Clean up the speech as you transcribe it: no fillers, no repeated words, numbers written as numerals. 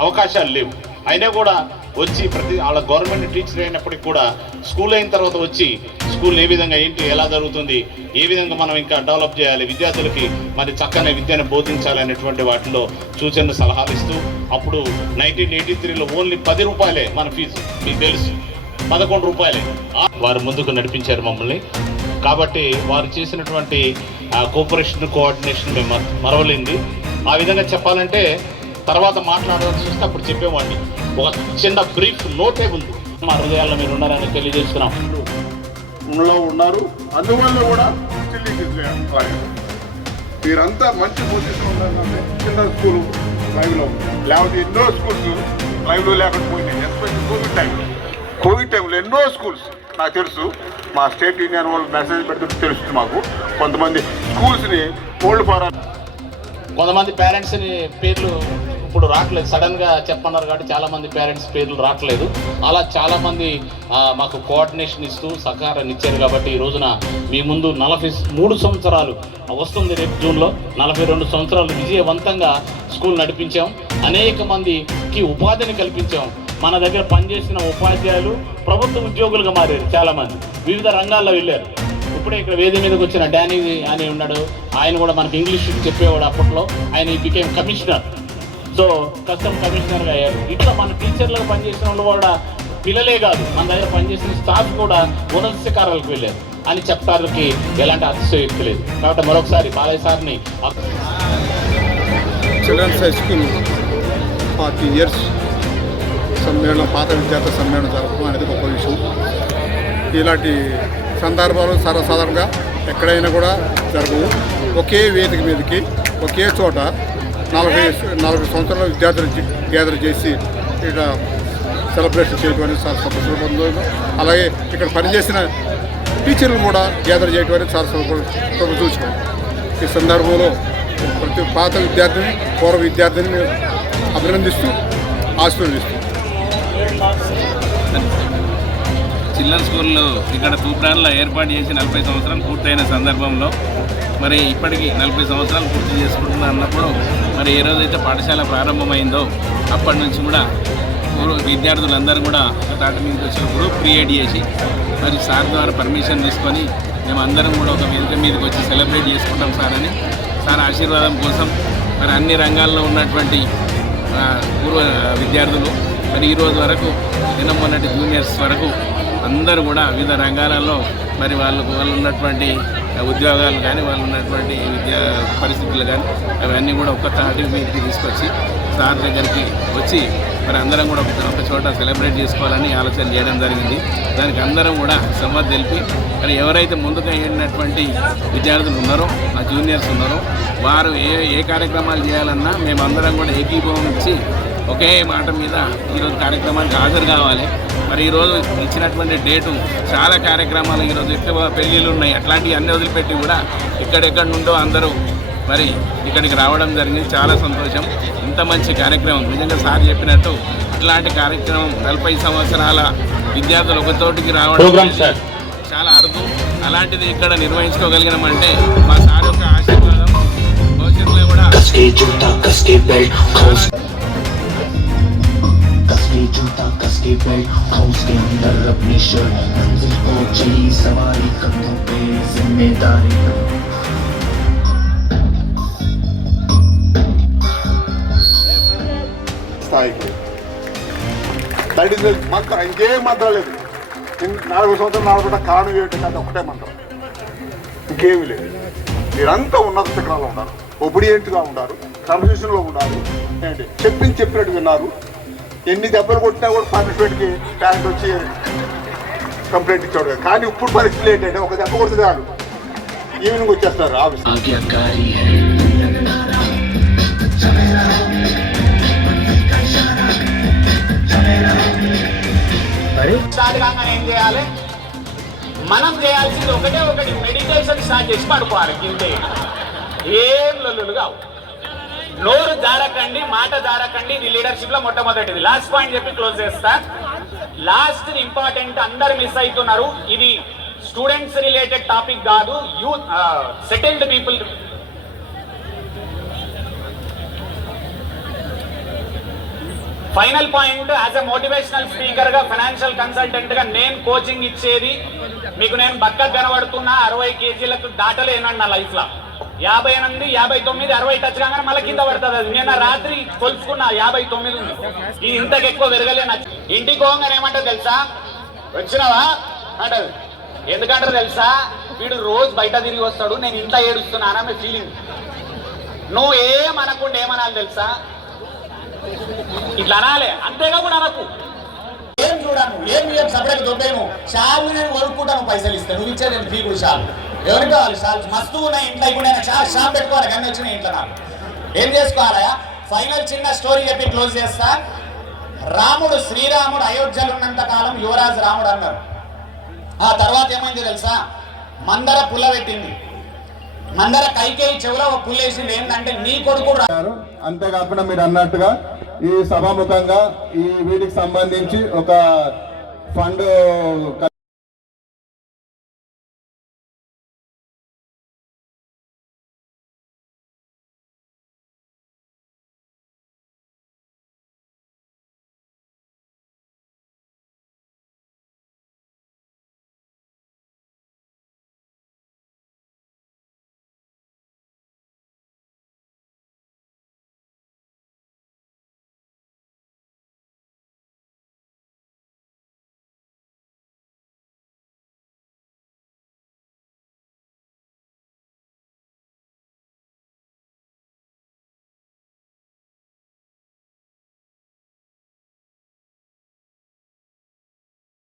అవకాశాలు లేవు. అయినా కూడా వచ్చి వాళ్ళ గవర్నమెంట్ టీచర్ అయినప్పటికీ కూడా స్కూల్ అయిన తర్వాత వచ్చి స్కూల్ ఏ విధంగా ఏంటి ఎలా జరుగుతుంది, ఏ విధంగా మనం ఇంకా డెవలప్ చేయాలి, విద్యార్థులకి మరి చక్కని విద్యను బోధించాలి అనేటువంటి వాటిలో సూచనలు సలహాలు ఇస్తూ, అప్పుడు 1983లో ఓన్లీ 10 రూపాయలే మన ఫీజు, మీకు తెలుసు, 11 రూపాయలే వారు ముందుకు నడిపించారు మమ్మల్ని. కాబట్టి వారు చేసినటువంటి కోఆపరేషన్ కోఆర్డినేషన్ మేము మరవలేంది. ఆ విధంగా చెప్పాలంటే తర్వాత మాట్లాడాల్సి వస్తే అప్పుడు చెప్పేవాడిని. ఒక చిన్న బ్రీఫ్ నోటే ఉంది. మా హృదయాల్లో మీరు ఉన్నారని తెలియజేస్తున్నాం. ఉన్నారు, అందువల్ల కూడా మీరంతా మంచి పొజిషన్ ఉండాలంటే చిన్న స్కూల్ లైవ్లో లేకపోతే ఎన్నో స్కూల్స్ లైవ్లో లేకుండా పోయినాయి. ఎస్పెషల్ కోవిడ్ టైంలో ఎన్నో స్కూల్స్ నాకు తెలుసు. మా స్టేట్ యూనియన్ వాళ్ళు మెసేజ్ పెడుతుంటే తెలుస్తుంది మాకు. కొంతమంది స్కూల్స్ని ఓల్డ్ ఫారం, కొంతమంది పేరెంట్స్ని పేర్లు ఇప్పుడు రావట్లేదు, సడన్గా చెప్పన్నారు కాబట్టి చాలామంది పేరెంట్స్ పేర్లు రావట్లేదు. అలా చాలామంది మాకు కోఆర్డినేషన్ ఇస్తూ సహకారాన్ని ఇచ్చారు. కాబట్టి ఈ రోజున మీ ముందు 43 సంవత్సరాలు వస్తుంది, రేపు జూన్లో 42 సంవత్సరాలు విజయవంతంగా స్కూల్ నడిపించాం. అనేక మందికి ఉపాధిని కల్పించాం. మన దగ్గర పనిచేసిన ఉపాధ్యాయులు ప్రభుత్వ ఉద్యోగులుగా మారారు. చాలామంది వివిధ రంగాల్లో వెళ్ళారు. ఇప్పుడే ఇక్కడ వేది మీదకి వచ్చిన డానీ అని ఉన్నాడు, ఆయన కూడా మనకి ఇంగ్లీష్ చెప్పేవాడు. అప్పట్లో ఆయన బికేమ్ కమిషనర్, సో కస్టమ్ కమిషనర్గా అయ్యారు. ఇట్లా మన టీచర్లుగా పనిచేసిన వాళ్ళు కూడా పిల్లలే కాదు, మన దగ్గర పనిచేసిన స్టాఫ్ కూడా ఉన్నత శిఖరాలకు వెళ్ళారు అని చెప్పడానికి ఎలాంటి అతిశయోక్తి లేదు. కాబట్టి మరొకసారి బాలయ్య సార్ని చిల్డ్రన్స్ హై స్కూల్ 40 years సమ్మేళనం, పాత విద్యార్థి సమ్మేళనం జరపడం అనేది గొప్ప విషయం. ఇలాంటి సందర్భాలు సర్వసాధారణంగా ఎక్కడైనా కూడా జరగవు. ఒకే వేదిక మీదకి ఒకే చోట 40 సంవత్సరాల విద్యార్థులు గ్యాదర్ చేసి ఇక్కడ సెలబ్రేషన్ చేయడం అనేది చాలా సంతోషం. అలాగే ఇక్కడ పనిచేసిన టీచర్లు కూడా గ్యాదర్ చేయడం అనేది చాలా సంతోషం. ఈ సందర్భంలో ప్రతి పాత విద్యార్థిని పూర్వ విద్యార్థిని మేము అభినందిస్తూ ఆశీర్వదిస్తాం. చిల్డ్రన్ స్కూల్లో ఇక్కడ తూప్రాన్లో ఏర్పాటు చేసి 40 సంవత్సరాలు పూర్తయిన సందర్భంలో మరి ఇప్పటికీ 40 సంవత్సరాలు పూర్తి చేసుకుంటున్నా అన్నప్పుడు మరి ఏ రోజైతే పాఠశాల ప్రారంభమైందో అప్పటి నుంచి కూడా విద్యార్థులందరూ కూడా తాటి మీదకి వచ్చిన గ్రూప్ క్రియేట్ చేసి మరి సార్ ద్వారా పర్మిషన్ తీసుకొని మేము అందరం కూడా ఒక వేదిక మీదకి వచ్చి సెలబ్రేట్ చేసుకుంటాం సార్ అని, సార్ ఆశీర్వాదం కోసం మరి అన్ని రంగాల్లో ఉన్నటువంటి పూర్వ విద్యార్థులు మరి ఈరోజు వరకు మొన్నటి జూనియర్స్ వరకు అందరూ కూడా వివిధ రంగాలలో మరి వాళ్ళు ఉన్నటువంటి ఉద్యోగాలు కానీ వాళ్ళు ఉన్నటువంటి విద్యా పరిస్థితులు కానీ అవన్నీ కూడా ఒక్క తాటి మీదకి తీసుకొచ్చి సార్ దగ్గరికి వచ్చి మరి అందరం కూడా ఒక చోట సెలబ్రేట్ చేసుకోవాలని ఆలోచన చేయడం జరిగింది. దానికి అందరం కూడా సమ్మతి తెలిపి మరి ఎవరైతే ముందుకు వెళ్ళినటువంటి విద్యార్థులు ఉన్నారో, ఆ జూనియర్స్ ఉన్నారో, వారు ఏ కార్యక్రమాలు చేయాలన్నా మేమందరం కూడా ఏకీభవం ఇచ్చి ఒకే మాట మీద ఈరోజు కార్యక్రమానికి హాజరు కావాలి. మరి ఈరోజు ఇచ్చినటువంటి డేటు చాలా కార్యక్రమాలు ఈరోజు ఎక్కువ పెళ్ళిళ్ళు ఉన్నాయి, అట్లాంటివి అన్నీ వదిలిపెట్టి కూడా ఎక్కడెక్కడి నుండో అందరూ మరి ఇక్కడికి రావడం జరిగింది. చాలా సంతోషం. ఇంత మంచి కార్యక్రమం నిజంగా సార్ చెప్పినట్టు ఇట్లాంటి కార్యక్రమం 40 సంవత్సరాల విద్యార్థులు ఒక చోటికి రావడం చాలా అరుదు. అలాంటిది ఇక్కడ నిర్వహించుకోగలిగినామంటే మా సార్ యొక్క ఆశీర్వాదం భవిష్యత్తులో కూడా जूता कसके बेल्ट हाउस के अंदर अपनी शर्ट मंजिल पहुंची सवारी कंधों पे जिम्मेदारी స్థాయికి దట్ ఈస్ మంత్రం. ఇంకేం మంత్రం లేదు. 40 సంవత్సరాలు నడపడ కారణం ఏంటంటే అది ఒకటే మంత్రం, ఇంకేమీ లేదు. మీరంతా ఉన్నత శిఖరాల్లో ఉన్నారు, ఒబిడియంట్గా ఉన్నారు, క్రమశిక్షణలో ఉన్నారు, ఏంటి చెప్పినట్టు విన్నారు. ఎన్ని దెబ్బలు కొట్టినా కూడా పనిష్మెంట్కి ప్యాంట్ వచ్చి కంప్లైంట్ ఇచ్చాడు. కానీ ఇప్పుడు పరిస్థితి ఏంటంటే ఒక దెబ్బ కొడితే చాలు ఈవినింగ్ వచ్చేస్తారు ఆఫీస్. ఏం చేయాలి, మనం చేయాల్సింది ఒకటి మెడిటేషన్ స్టార్ట్ చేసి పడుకోవాలి. ఇంతే, ఏం లొల్లులు కావు. నోరు జారకండి, మాట జారకండి. ఇది లీడర్షిప్ లో మొట్టమొదటిది. లాస్ట్ పాయింట్ చెప్పి క్లోజ్ చేస్తా. లాస్ట్ ఇంపార్టెంట్, అందరు మిస్ అవుతున్నారు. ఇది స్టూడెంట్స్ రిలేటెడ్ టాపిక్ కాదు, youth settled people final point, as a motivational స్పీకర్గా, ఫైనాన్షియల్ కన్సల్టెంట్గా నేను కోచింగ్ ఇచ్చేది మీకు. నేను బక్కగా కనబడుతున్నా, 60 కేజీలకు దాటలేనండి నా లైఫ్లో. 58, 59, 60 టచ్ కాగానే మళ్ళీ కింద పడుతుంది. అది నిన్న రాత్రి కొలుసుకున్నా 59 ఉంది. ఇది ఇంతకు ఎక్కువ పెరగలేను. ఇంటికి పోగానే ఏమంటారు తెలుసా, వచ్చినావా అంటది. ఎందుకంటారు తెలుసా, వీడు రోజు బయట తిరిగి వస్తాడు, నేను ఇంట్లో ఏడుస్తున్నానా మీ ఫీలింగ్. నువ్వు ఏమనకుండా ఏమనాలి తెలుసా, ఇట్లా అనాలి, అంతేగా కూడా అనకు. ఏం చూడను, ఏం సపరేట్ దొబ్బేము, షాలు నేను కొనుక్కుంటాను, పైసలు ఇస్తాను, నువ్వు ఇచ్చే నేను పీకుడు షాలు. ఎవరికి కావాలి షాల్స్? మస్తు ఉన్నాయి ఇంట్లో. ఇప్పుడు నేను షాప్ పెట్టుకోవాలి, కానీ వచ్చిన ఇంట్లో నాకు ఏం చేసుకోవాలా? ఫైనల్ చిన్న స్టోరీ చెప్పి క్లోజ్ చేస్తా. రాముడు, శ్రీరాముడు అయోధ్యలో ఉన్నంత కాలం యువరాజు రాముడు అన్నారు. ఆ తర్వాత ఏమైంది తెలుసా, మందర పుల్ల పెట్టింది. మందర కైకేయి చెవులో ఒక పుల్లేసింది. ఏంటంటే నీ కొడుకు. అంతేకాకుండా మీరు అన్నట్టుగా ఈ సభాముఖంగా ఈ వీటికి సంబంధించి ఒక ఫండ్